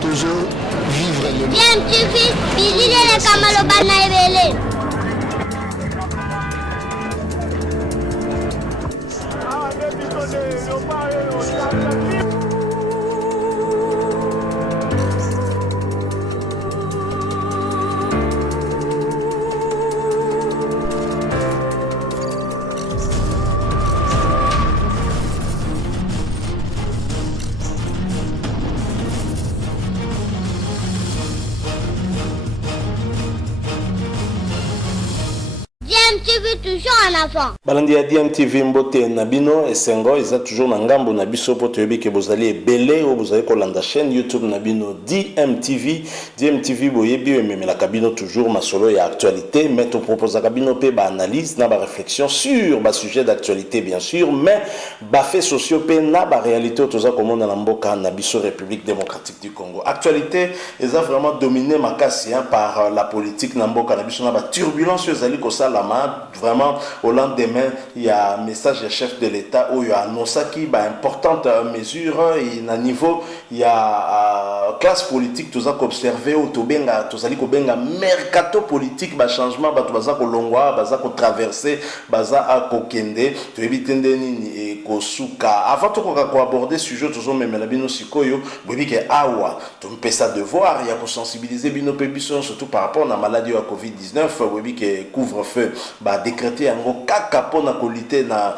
toujours vivre le bien tu fils bilile le kamalo bana ebele DMTV toujours en avant. Balandi ya DMTV mbote na bino esengo eza toujours na ngambo na biso po toyebi ke bozali ebele o bozali kolanda chaîne YouTube na bino DMTV boyebi ememelaka bino toujours masolo ya actualité mais to proposaka bino pe ba analyse na ba réflexion sur ba sujet d'actualité bien sûr mais ba faits sociaux pe na ba réalité toza komona na mboka na biso République démocratique du Congo. Actualité eza vraiment dominé makasi par la politique na mboka na biso na ba turbulence ezali kosalama vraiment au lendemain il y a un message du chef de l'État où il y a annoncé qu'il y a importante mesure et à niveau il y a classe politique tout ça qu'observer au tobenga tout ça li kobenga mercato politique ba changement ba baza ko longwa baza ko traverser baza a kokende to ebitende nini e kosuka avant to ko aborder sujet tout ça même la bino sikoyo bobi ke awa to mpesa devoir il y a ko sensibiliser bino pe biso surtout par rapport à la maladie à Covid-19 bobi ke couvre-feu ba décréter yango kaka pona ko lutter na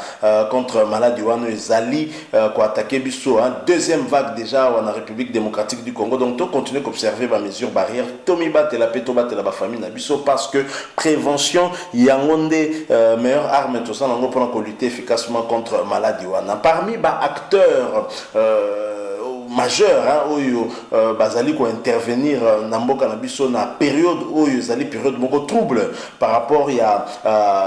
contre maladie wana ezali ko attaquer biso deuxième vague déjà en République démocratique du Congo donc to continuer qu'observer ba mesures barrières tomi batela pe to batela ba famille na biso parce que prévention yango nde meilleure arme to ça nango pona ko lutter efficacement contre maladie wana parmi ba acteurs majeur oyo bazali ko intervenir na mboka na biso na période oyo zali période moko trouble par rapport ya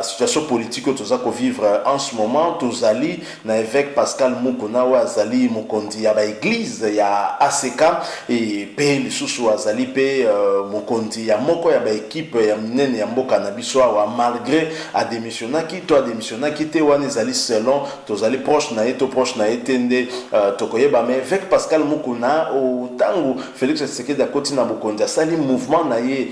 situation politique que toza ko vivre en ce moment tozali na évêque Pascal Mukuna wa azali mokondi ya ba église ya ACK et pe lisusu azali pe mokondi ya moko ya ba équipe ya minene ya mboka na biso wa malgré a démissionnaki te wana ezali selon tozali proche na eto proche na etende tokoyeba mais évêque Pascal Mukuna au tango Félix Tshisekedi akoti na bokonzi asali mouvement na ye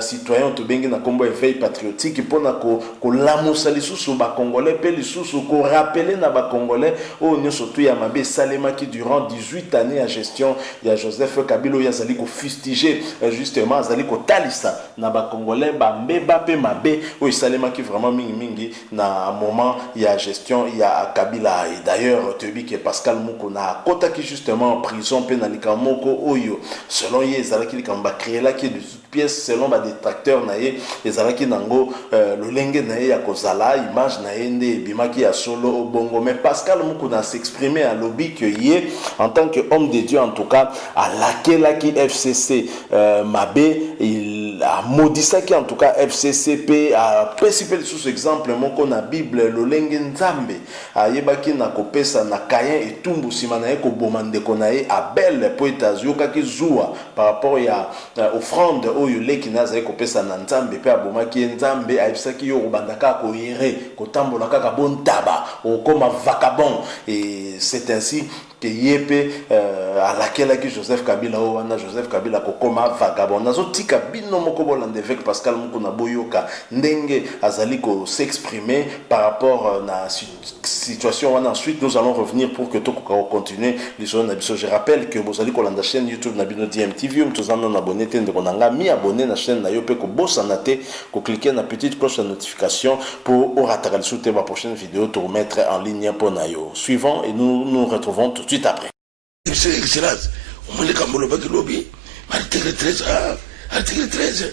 citoyen to bengi na kombo éveil patriotique pona ko lamusa lisusu ba congolais pe lisusu ko rappeler na ba congolais o nyoso tu ya mabe salemaki durant 18 années à gestion ya Joseph Kabila ya zali ko fustiger justement zali ko talisa na ba congolais ba mbeba pe mabe o salemaki vraiment mingi na moment ya gestion ya Kabila et d'ailleurs te bi que Pascal Mukuna kota ki justement prison pénalika moko oyo selon ye ezalaki likamba créer là qui de toutes pièces selon ba détracteur na ye ezalaki nango lolenge na ye ya kozala image na ye nde bimaki ya solo bongo mais Pascal Mukuna s'exprimer à lobby que ye en tant que homme de Dieu en tout cas à laquelle FCC mabe il a maudissaki en tout cas FCCP a principal sous exemple moko na Bible lolenge nzambe ayebaki na kopesa na Caïn et tumbu simana ye ko bomande kona Abel poeta zuka ki zua par rapport ya offrande oyo leki naza ko pesa na nzambe pe abomaki nzambe aibisaki yo bandaka ko yere ko tambola kaka bon taba o koma vagabond et c'est ainsi que yépe à laquelle que Joseph Kabila o wana Joseph Kabila ko koma vagabond nazo tika bino moko bolande avec Pascal Mukuna boyoka ndenge azali ko s'exprimer par rapport na situation wana ensuite nous allons revenir pour que tout continuer les na biso. Je rappelle que vous allez kolanda chaîne YouTube na bino DMTV mtozana na abonné tende konanga mi abonné na chaîne na yo pe ko bosana te ko cliquer na petite cloche de notification pour rattraper sur ma prochaine vidéo to mettre en ligne pour na yo suivant et nous retrouvons tout de suite après. Excellence, on me dit le bac lobby, article 13, article 13.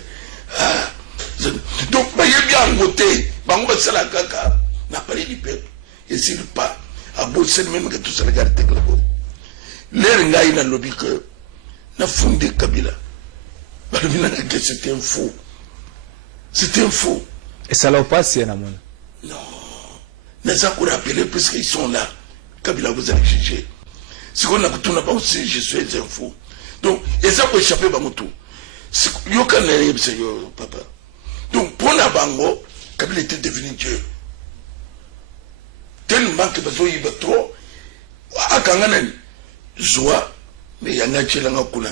Donc, il y a bien voté, Bango Sala Kaka, n'a pas dit peuple, et s'il pas, à bosser même que tout ça regarde l'article. L'air n'a pas lobby que, n'a fondé Kabila. C'était un fou. C'était un fou. Et ça l'a pas si, Namon? Non. Mais ça qu'on rappelle, puisqu'ils sont là, Kabila vous a jugé. Si on a tout pas aussi, je suis un fou. Donc, et ça peut échapper à mon tour. Yo kan papa. Donc, pour la bango, Kabila était devenu Dieu. Tellement que besoin il va trop. Akanganen, joie, mais yanga chelanga kuna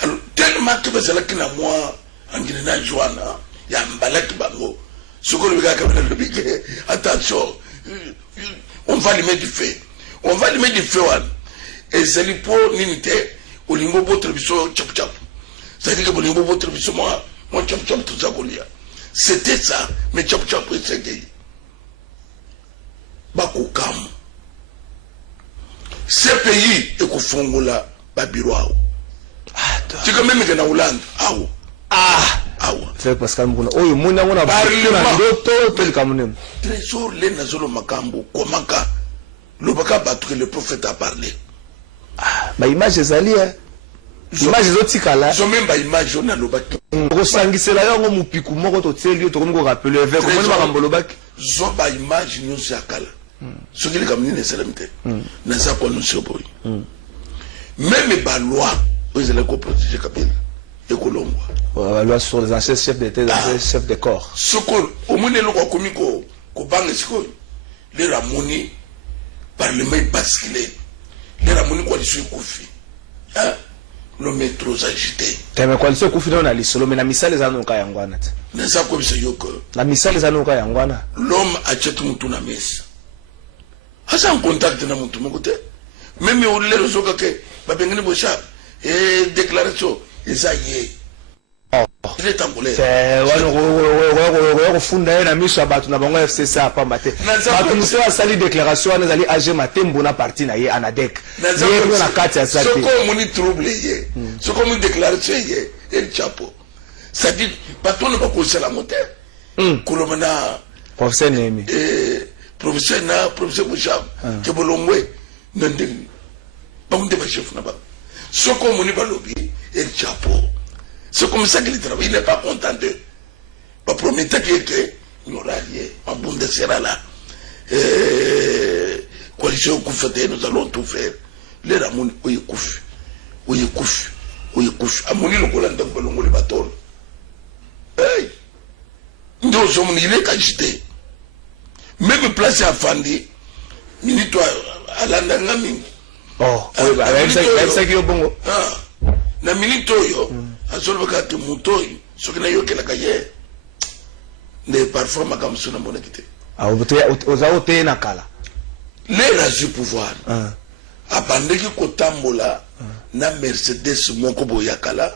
alors tellement que bazalaki na moi angine na joana ya mbalaki bango sokolo bika ka na bike attention on va lui mettre du feu wan et c'est lui pour ninité olingo botre biso chap chap ça dit que olingo botre biso moi chap chap tout ça kolia c'était ça mais chap chap c'est gay bakukam ce pays est kofongola babirwa tu quand même que na Hollande Frère Pascal Mukuna oyo muna ngona ndoto to kamunem trésor le nazolo makambo komaka lobaka battre le prophète a parlé ba image ezali image ezotikala so même ba image on a lobaki kosangisela yango mupiku moko to tseli to komi ko rappeler avec comment makambo lobaki zo ba image nyonso yakala soki le kamuni ne salamite na sa ko no seboy même ba loi ezela ko protéger Kabila et Kolongwa la loi sur les anciens chefs d'État, les anciens chefs de corps. Soko, au moins le ko komi ko bange siko le ramoni parlement basculé le ramoni coalition kufi le métro agité mais coalition kufi na lisolo mais na misale za noka yangwana na sa ko bisa yoko na misale za noka yangwana l'homme a chetu mutu na mesa asa en contact na mutu mokote même au le soka ke ba bengene bo sha déclaration esaye il est angolais wana funda na miso abatu na bango FCC apamba te batu muso asali déclaration wana zali AG Matembo na parti na ye anadek ye na kati ya sati soko moni trouble ye soko moni déclaration ye el chapeau ça dit batu ne pas conseiller la moteur kolomana professeur Nemi professeur Boucham ke bolongwe nande bango ba chef na ba soko moni ba lobby el chapeau. C'est comme ça qu'il travaille. Il n'est pas content d'eux. Il promet que il aura rien. En bon de sera là. Coalition Koufete, nous allons tout faire. Les Ramon, oui, Kouf. Oui, Kouf. Oui, Kouf. Amoni le Golan de Bolongo le bâton. Hey! Nous sommes il est agité. Même place à Fandi, minute à l'Andangami. Oh, oui, bah, ça qui est bon. Na minute yo. Azolo bakati mutoi sokina yoke la kaye ne parfois makamsuna mbona kite ozaote na kala les rages pouvoir abandeki kotambola na Mercedes moko boyakala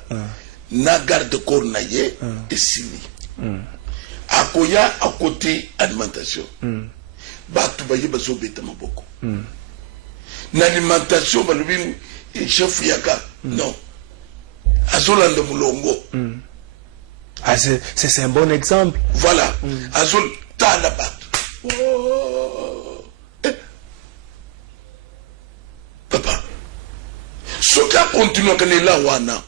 na garde corps na ye esili akoya à côté alimentation batu baye bazobeta maboko na alimentation balubini chef yaka non Azol de Moulongo. C'est un bon exemple. Voilà. Azol Talabat. Papa. Ce qui continue à gagner là, Wana.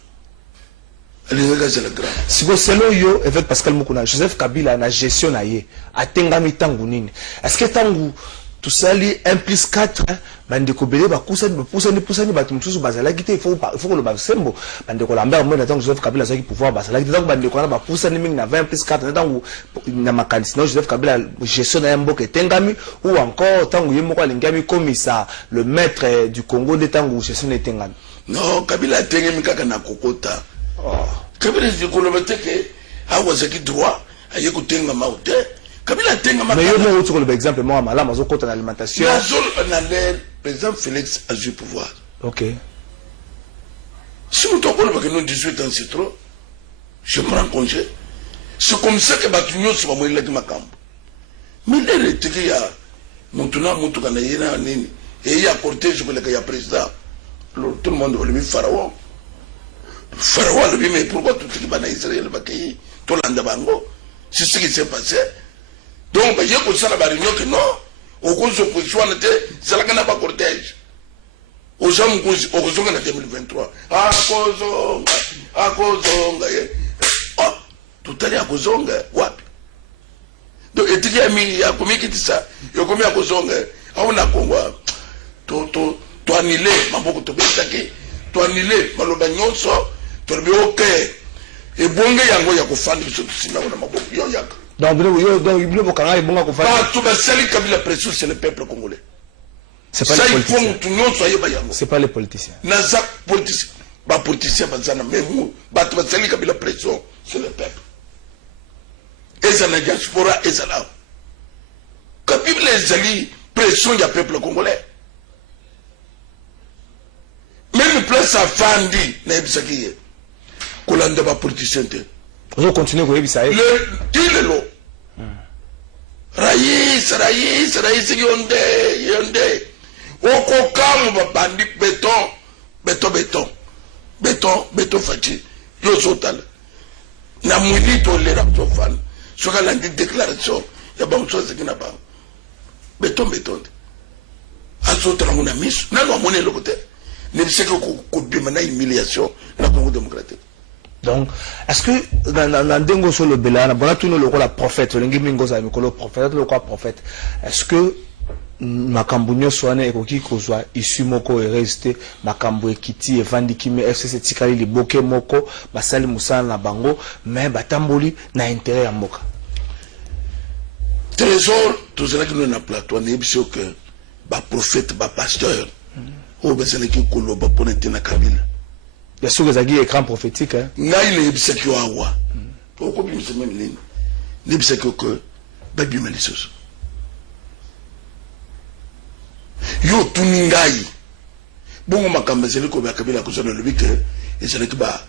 Si vous selon yo, avec Pascal Mukuna, Joseph Kabila na gestion na ye, atengami tangu nini. Est-ce que tangu tout ça li 1+4 bandeko belé ba poussani ba tumsusu bazala kité il faut que le basembo bandeko lambert moi tant Joseph Kabila zaki pouvoir bazala kité donc bandeko na ba poussani mingi na 20+4 tant na makanisi non Joseph Kabila gestion na mboka tengami ou encore tant yemo kwa lingami komisa le maître du Congo de tangu gestion tengami non Kabila tengami kaka na kokota Kabila zikolo bateke hawa zaki droit aye kutenga maute Kabila tenga mais yo mo utu ko le exemple moi malama zo kota na alimentation na l'air président Félix a du pouvoir. OK. Si nous t'en pas que nous 18 ans c'est trop, je prends congé. C'est comme ça que Batunyo se va mourir de ma camp. Mais là, il y a maintenant, et il y a cortège pour le président. Alors tout le monde va lui Pharaon. Pharaon lui mais pourquoi tout ce qui va en Israël va qu'il tout l'andabango? C'est ce qui s'est passé. Donc, il y a ça la réunion que non. Au cours de l'opposition, c'est la canne à cortège. Aux gens au cours en 2023. À Kozonga. Oh, tout à l'heure à Kozonga. Wap. Donc, et tu dis, il y a combien qui dit ça? Il y a combien à Kozonga? On a Congo. Tu annulé, ma beaucoup de bétaké. Tu annulé, ma lobagnonso. Tu as dit, ok. Et bon, il y a un peu de fan de ce qui m'a beaucoup de yak. Donc, il y a un peu de tout le peuple congolais. C'est pas les politiciens. C'est pas les politiciens. Naza politicien. Ba politicien bazana même ba tu basali kabila pression sur le peuple. Et ça la diaspora et ça là. Kabila ezali pression ya peuple congolais. Même place à Fandi na bisaki. Kolanda ba politicien te. On continue ko yebisa ye. Le dilelo. Raïs yonde. Oko kamu ba bandi béton fati. Yo sotal. Na mulito le rap sofan. Soka la déclaration. Ya ba mso sekina ba. Béton. Azotra mona miso. Na no amone le côté. Ne sait que ko bima na humiliation na Congo démocratique. Donc, est-ce que dans Dengo sur le Belana, bon, tout le la prophète, le Ngimingoza, le prophète, le prophète, est-ce que Makambunyo Soane et Koki Kozwa, issu Moko est resté, Makambu Kiti et Vandi Kime, FCC Tikali, les Boke Moko, Basali Moussa na Bango, mais Batamboli n'a intérêt à Moka. Trésor, tout cela qui nous a plateau, on est sûr que, prophète, pasteur, ou bien qui Koloba pour na Kabila. Il y a sûr que c'est un écran prophétique. Ngai le yebisaki awa. Pourquoi bien se même ligne? Le yebisaki que baby malisos. Yo tuningai. Bongo makamba zeli ko bakabila ko sona lobike et c'est que ba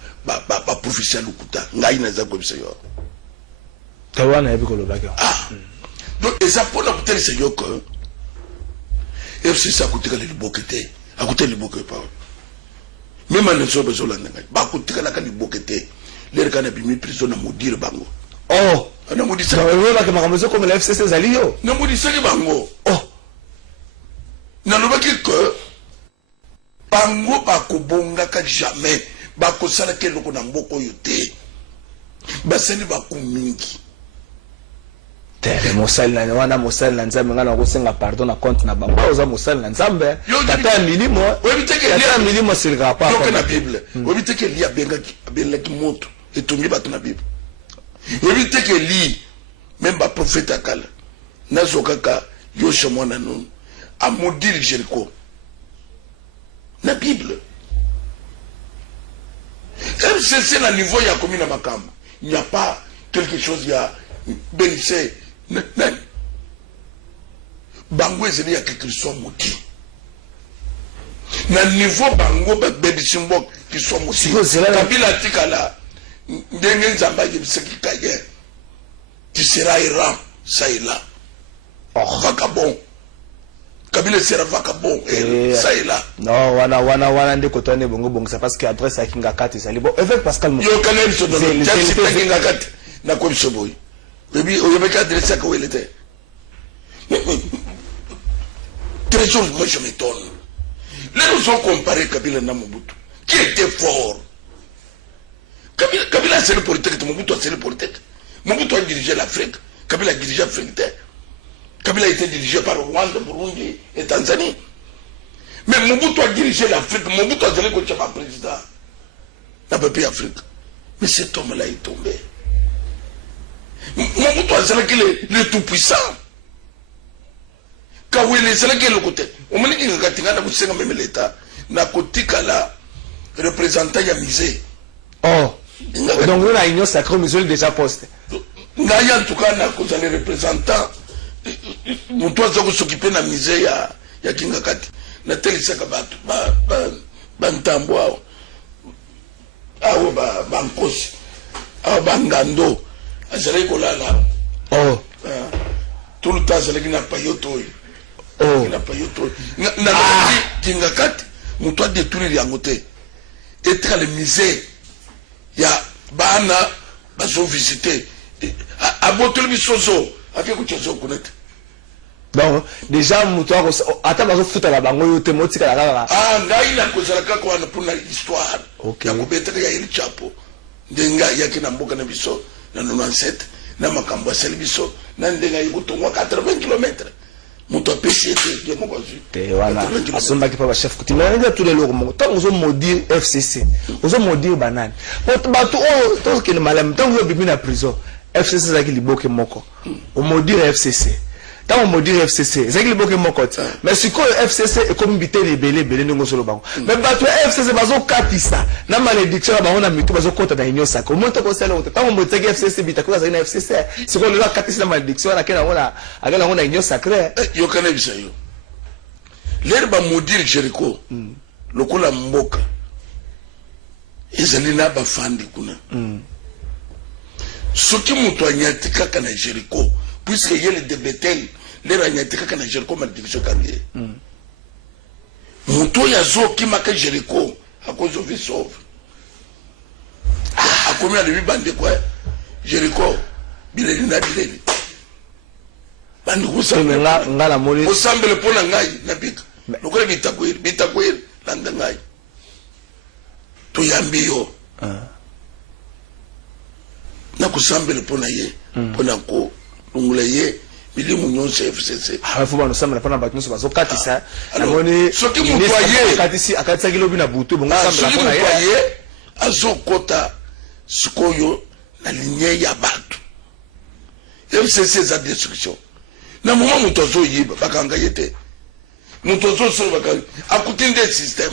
professeur lukuta. Ngai na za ko yebisaki yo. Tawana yebiko lo baka. Ah. Donc et ça pour la peut-être c'est yo que FC ça coûte le bokete. A coûté le bokete pas. Même en ne besoin de ba kutika la kani bokete les kana bimi prison na modire bango. Oh, na modire ça va que makambo comme la FCC zalio. Na modire ça bango. Oh. Na lobaki que bango ba ko bonga ka jamais ba ko sala ke loko na mboko yote. Ba seni ba ku mingi. Tere mosali na wana mosali na nzambe ngana ko senga pardon na compte na bango oza mosali na nzambe tata milimo tata milimo silika pa ko na bible obite ke li abenga ki moto etongi bato na bible obite ke li même ba prophète akala na zokaka yo shomona non a modire Jericho na bible c'est le niveau ya commune makamba il n'y a pas quelque chose ya bénissé. Bango ezeli ya quelque soit moti. Na niveau bango ba bébé simbo qui sont moti. Kabila tikala ndenge nzamba yebisaki kaye. Tu seras errant ça et là. Oh vagabond. Kabila sera vagabond ça et là. Non wana ndeko tone bongo ça parce que adresse à Kinga Kati ça bon avec Pascal Moko. Yo kana biso do Kinga Kati na ko biso boy. Baby, on va adresser à quoi il était. Trésor, moi je m'étonne. Là, nous avons comparé Kabila et Mobutu. Qui était fort? Kabila, c'est le politique, Mobutu, c'est le politique. Mobutu a dirigé l'Afrique. Kabila a dirigé l'Afrique. Kabila a été dirigé par Rwanda, Burundi et Tanzanie. Mais Mobutu a dirigé l'Afrique. Mobutu a dirigé le président. N'a pas pu l'Afrique. Mais cet homme-là est tombé. Mobutu azalaki le tout puissant. Kawele azalaki le côté. On m'a dit que katinga na kusenga même l'état na kotika la représentant ya musée. Oh. Donc on a une sacrée musée déjà posté. Ngaya en tout cas na ko le représentant mutu azako s'occuper na musée ya Kinga Kati. Na telisaka batu ba ntambo awo. Awo ba nkosi. Awo ba ngando. Azalaki kolala. Oh. Tout le temps azalaki na payoto. Oh. Na payoto. Na Kinga Kati mutu a détruire yango te. Etra le musée ya bana bazo visiter. Abotoli bisozo afin ko tsozo connaître. Donc déjà mutu ata bazo futa la bango yote motika la kaka. Ah ngai na kozalaka ko na pour na histoire. Okay. Ya kubetaka ya ili chapo. Ndenga yaki na mboka na biso. Na 97 na makambo asali biso na ndenga yikutongwa 80 km moto apesi ete moko te wana asombaki pa ba chef kutima ndio tous les jours mongo tant ozo maudire FCC ozo maudire banane bato o to ke le malam tant yo bibi na prison FCC zaki liboke moko o maudire FCC tant on dire FCC c'est que le boke mokote mais si quoi FCC est comme bité les belé ndongo solo bango mais bato FCC bazo katisa na malédiction ba on a mitu bazo kota na union sacrée monte ko sala tant on monte FCC bitako za na FCC c'est quoi le katisa na malédiction na kena on a union sacrée yo kana bisa yo l'herba modir Jericho lokola mboka ezali na ba fandi kuna soki mutu anyatika kana Jericho puisque yele de Bethel l'herba anyatika kana Jericho malédiction kangie mutu ya zo ki maka Jericho akozo vi sauve akomi na bi bande kwa Jericho bileli na bileli bande ko sa ngala moni ko sambele pona ngai na bika lokola bitakwir landa ngai to yambio na kusambele pona ye pona ko lungula ye milimu nyonse FCC hafu bano sambela pona batno so bazo katisa na moni soki mutu aye katisi akatisa kilobi na butu bongo sambela pona ye azokota sikoyo na linye ya batu FCC za destruction na moma mutu azoyiba bakanga yete mutu azoso bakanga akutinde system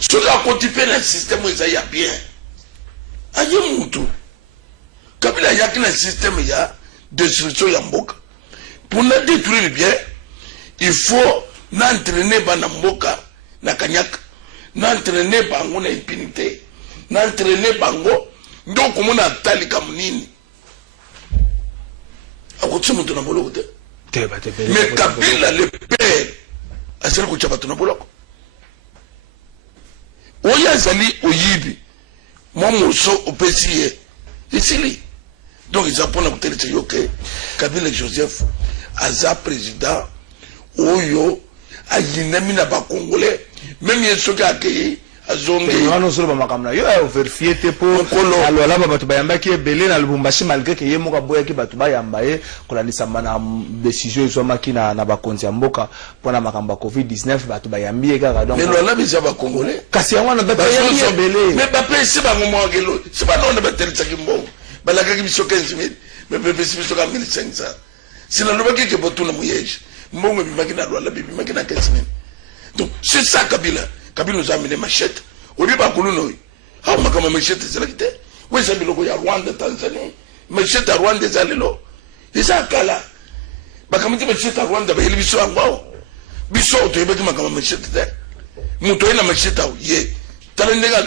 soki akotipe na system eza ya bien aye mutu Kabila yaki na système ya destruction ya mboka pour na détruire bien il faut n'entraîner bana mboka na kanyaka n'entraîner bango na impunité n'entraîner bango ndoko mona talika munini akotse mutu na boloko te mais Kabila le père asali ko chaba tuna boloko oya zali oyibi momoso opesiye isili donc ils apprennent à côté yoke Kabila Joseph aza président oyo ayinami na ba congolais même yesoka akei azongi non solo ba makamna yo vérifier te po alors là ba bayamba ki belé na Lubumbashi malgré que yemo ka boya ki batu bayamba ye kolandisa mana décision zo makina na ba konti ya mboka pona makamba COVID-19 batu bayambi kaka donc mais là bisa ba congolais kasi yango na ba belé mais ba pesi ba ngomo ngelo c'est pas non ba terisa kimbo balaka ki biso 15000 mais pesi biso ka 1500 sina loba ki ke botuna muyeje mbongo bimaki na lwala bimaki na 15000 donc c'est ça Kabila nous a amené machette. Au lieu de Bakuluno, ah, ma comme machette, c'est la qui était. Oui, c'est le Goya Rwanda, Tanzanie. Machette à Rwanda, des allélos. Et ça, Kala. Bakamiti machette à Rwanda, il est en wow. Bisso, tu es ma comme machette. Moutoy na machette à Yé. Talenega,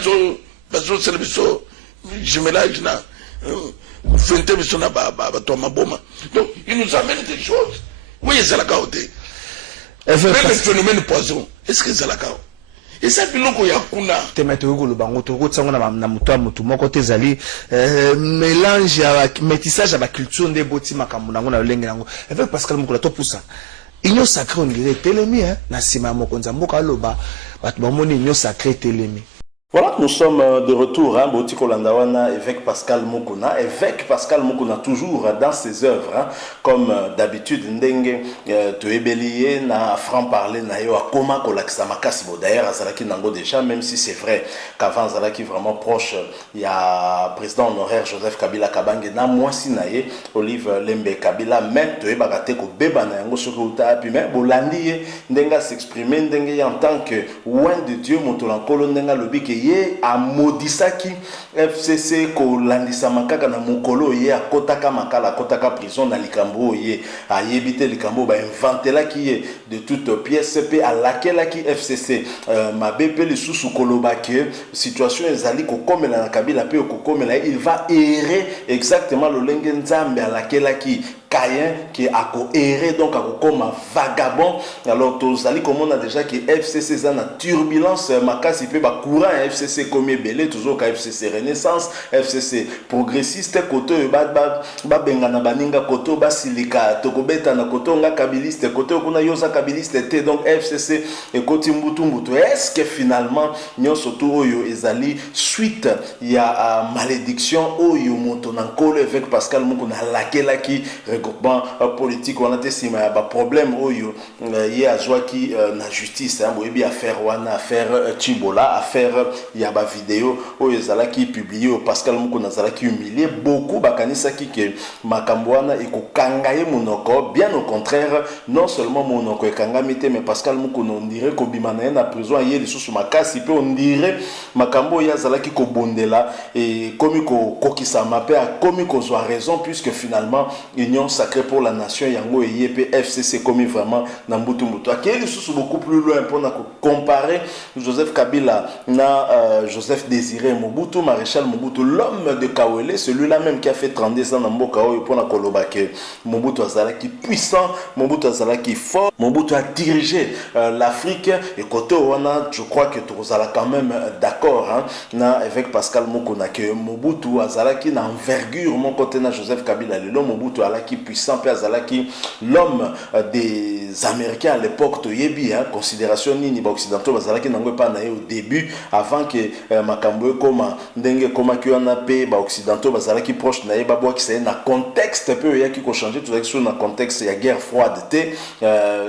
Basso, c'est le bisso. Je mélange na. Fente bisso na toi ma boma. Donc, il nous amène des choses. Oui, c'est la caoté. Même le phénomène poison. Est-ce que c'est la caoté? Et ça biloko ya kuna temeto ko lubango to ko tsanga na mutu moko te zali mélange ya métissage ya ba culture nde boti makambo nango na lenge nango avec Pascal Mukula to poussa union sacrée on dirait telemi na sima moko nzamboka loba batu bamoni union sacrée telemi. Voilà, nous sommes de retour, hein, Botiko Landawana, évêque Pascal Mukuna. Évêque Pascal Mukuna, toujours dans ses œuvres, hein, comme d'habitude, Ndenge, Toebelié, na franc-parler, na yo, Akoma, Kolaksamakasibo. D'ailleurs, Azalaki Nango déjà, même si c'est vrai qu'avant Azalaki vraiment proche, il y a président honoraire Joseph Kabila Kabange, na moi Sinaye, Olive Lembe Kabila, même Toebagate ko Beba na yango Sokouta, puis même Bolandi, Ndenga s'exprimer, Ndenge en tant que loin de Dieu, Motolankolo, Ndenga Lobiki, ye a modisaki FCC ko landisa makaka na mokolo ye a kotaka makala kotaka prison na likambo ye a yebite likambo ba inventela ki ye de toute pièce pe a lakela ki FCC mabepe le susu koloba ke situation ezali ko komela na Kabila pe ko komela il va errer exactement le lenge nzambe a lakela ki Caïn qui a erré donc a comme vagabond. Alors tous ali comme on a déjà que FCC ça na turbulence makasi pe ba courant FCC comme belé toujours ka FCC Renaissance FCC progressiste côté ba benga na baninga côté ba silika tokobeta na côté nga kabiliste côté kuna yosa kabiliste te donc FCC et côté mbutu est-ce que finalement nyo surtout oyo ezali suite ya malédiction oyo moto na nkolo avec Pascal Mukuna lakela ki regroupement politique on a te sima ya ba problème oyo ye azwaki na justice boyebi affaire wana affaire Chibola affaire ya ba vidéo oyo ezalaki publié Pascal Mukuna azalaki humilié beaucoup bakanisaki ke makambo wana ekokanga ye monoko bien au contraire non seulement monoko ekangami te mais Pascal Mukuna on dirait ko bimana na prison ye lisusu makasi pe on dirait makambo ya azalaki ko bondela et komi ko kokisa mape a komi ko zo raison puisque finalement Union Sacrée pour la Nation yango et FCC commis vraiment na mbutu mbutu akeli sous beaucoup plus loin pour comparer Joseph Kabila na Joseph Désiré Mobutu Maréchal Mobutu l'homme de Kawele celui-là même qui a fait 32 ans na mboka oyo pour na kolobake Mobutu azalaki puissant Mobutu azalaki fort Mobutu a dirigé l'Afrique et côté wana je crois que tout ça quand même d'accord hein, na avec Pascal Mukuna que Mobutu azalaki na envergure mon côté na Joseph Kabila l'homme Mobutu alaki puissant pe azalaki l'homme des Américains à l'époque toyebi hein considération nini ba occidentaux bazalaki nango pa na au début avant que makambo koma ndenge koma ki wana pe ba occidentaux bazalaki proche na ba bo ki c'est na contexte peu ya ki ko changer tout ça na contexte ya guerre froide té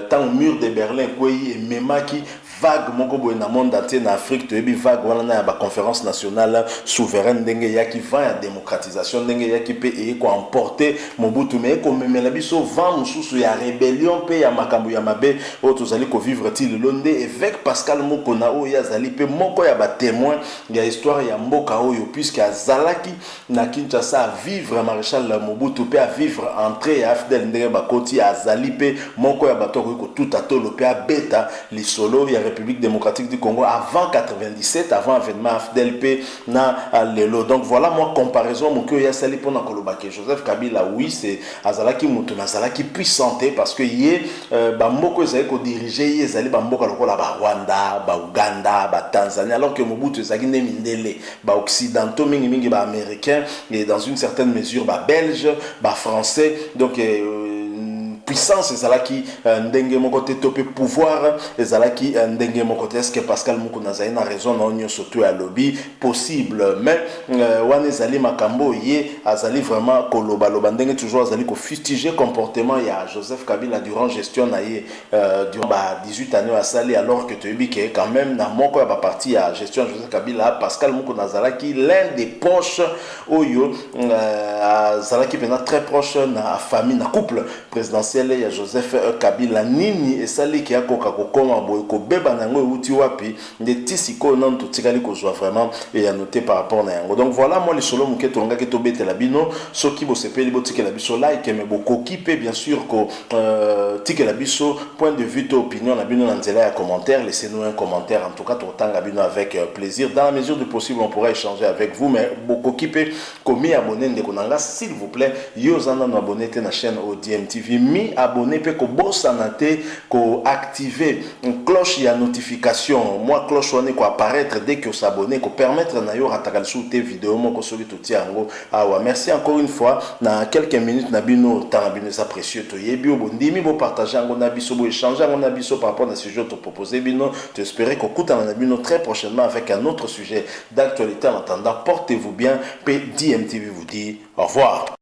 tant au mur de Berlin quoi et memaki vague moko boye na monde entier na Afrique toyebi vague wana na ba conférence nationale souveraine ndenge ya ki va ya démocratisation ndenge ya ki pe e ko emporter Mobutu mais ko memela biso vent mususu ya rébellion pe ya makambo ya mabe o tozali ko vivre ti le londe avec Pascal Mukuna o ya zali pe moko ya ba témoin ya histoire ya mboka oyo puisque azalaki na Kinshasa à vivre Maréchal Mobutu pe à vivre entrée ya Fidel ndenge ba koti azali pe moko ya bato ko tout atolo pe a beta li solo ya République démocratique du Congo avant 97 avant avènement Fidel pe na lelo donc voilà moi comparaison mon que ya sali pona kolobake Joseph Kabila oui c'est azalaki mutu nazalaki puissanté parce que yé ba mboko ezali ko diriger yé ezali ba mboka lokola ba Rwanda ba Uganda ba Tanzanie alors que Mobutu ezali ne mindele ba occidentaux mingi ba américains et dans une certaine mesure ba belge ba français donc puissance ezalaki ndenge moko te topé pouvoir ezalaki ndenge moko te est-ce que Pascal Mukuna zali na raison na onyo surtout à lobby possible mais wana ezali makambo ye azali vraiment koloba loba ndenge toujours azali ko fustiger comportement ya Joseph Kabila durant gestion na ye durant 18 années à sali alors que toyebi que quand même na moko ya ba parti ya gestion Joseph Kabila Pascal Mukuna zalaki l'un des proches oyo zalaki pena très proche na famille na couple présidentiel ya Joseph Kabila nini esali ki akoka kokoma boye ko beba nango uti wapi nde tisiko non to tikali ko joa vraiment et ya noter par rapport na yango donc voilà moi les solo muke tonga ke to betela bino soki bo sepeli bo tikela biso like mais boko kipe bien sûr ko tikela biso point de vue to opinion na bino na nzela ya commentaire laissez-nous un commentaire en tout cas to tanga bino avec plaisir dans la mesure du possible on pourra échanger avec vous mais boko kipe komi abonné ndeko nanga s'il vous plaît yo zana no abonné te na chaîne ODM TV abonné pe ko bosana te ko activer une cloche ya notification moi cloche wana ko apparaître dès que s'abonner ko permettre na yo rataka sous tes vidéos moko soki to tiango awa merci encore une fois na quelques minutes na bino temps bino ça précieux to yebi obondimi bo partager ngo na biso bo échanger ngo na biso par rapport à ce sujet to proposer bino te espérer ko kuta na bino très prochainement avec un autre sujet d'actualité en attendant portez-vous bien pe DMTV vous dit au revoir.